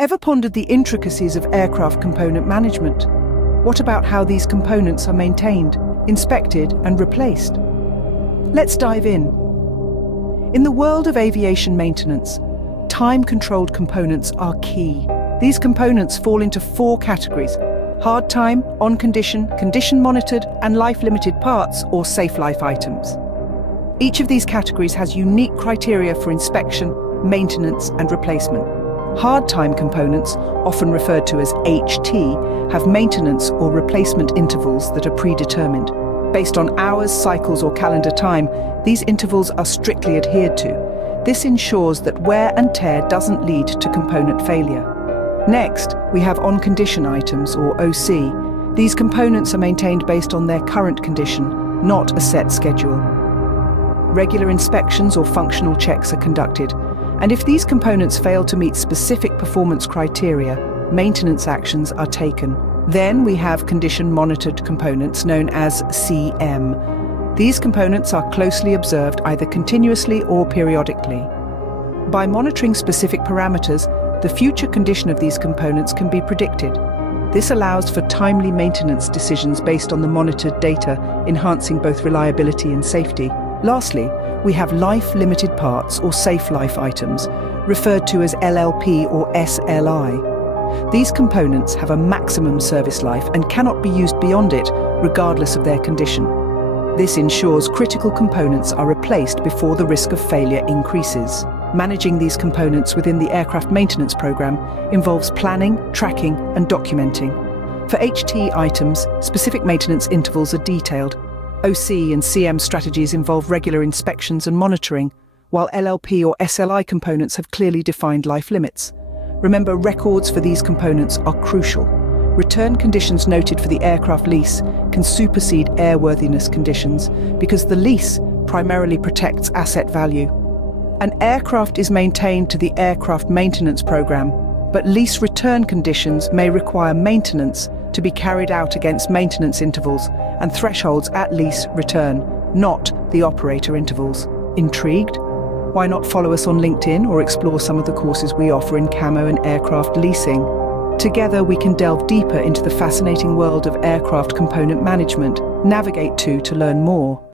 Ever pondered the intricacies of aircraft component management? What about how these components are maintained, inspected, and replaced? Let's dive in. In the world of aviation maintenance, time-controlled components are key. These components fall into 4 categories: hard time, on condition, condition monitored, and life-limited parts or safe life items. Each of these categories has unique criteria for inspection, maintenance, and replacement. Hard time components, often referred to as HT, have maintenance or replacement intervals that are predetermined. Based on hours, cycles, or calendar time, these intervals are strictly adhered to. This ensures that wear and tear doesn't lead to component failure. Next, we have on-condition items, or OC. These components are maintained based on their current condition, not a set schedule. Regular inspections or functional checks are conducted, and if these components fail to meet specific performance criteria, maintenance actions are taken. Then we have condition-monitored components known as CM. These components are closely observed either continuously or periodically. By monitoring specific parameters, the future condition of these components can be predicted. This allows for timely maintenance decisions based on the monitored data, enhancing both reliability and safety. Lastly, we have life-limited parts or safe life items, referred to as LLP or SLI. These components have a maximum service life and cannot be used beyond it, regardless of their condition. This ensures critical components are replaced before the risk of failure increases. Managing these components within the aircraft maintenance program involves planning, tracking, and documenting. For HT items, specific maintenance intervals are detailed. OC and CM strategies involve regular inspections and monitoring, while LLP or SLI components have clearly defined life limits. Remember, records for these components are crucial. Return conditions noted for the aircraft lease can supersede airworthiness conditions because the lease primarily protects asset value. An aircraft is maintained to the aircraft maintenance program, but lease return conditions may require maintenance to be carried out against maintenance intervals and thresholds at lease return, not the operator intervals. Intrigued? Why not follow us on LinkedIn or explore some of the courses we offer in camo and aircraft leasing? Together we can delve deeper into the fascinating world of aircraft component management. Navigate to learn more.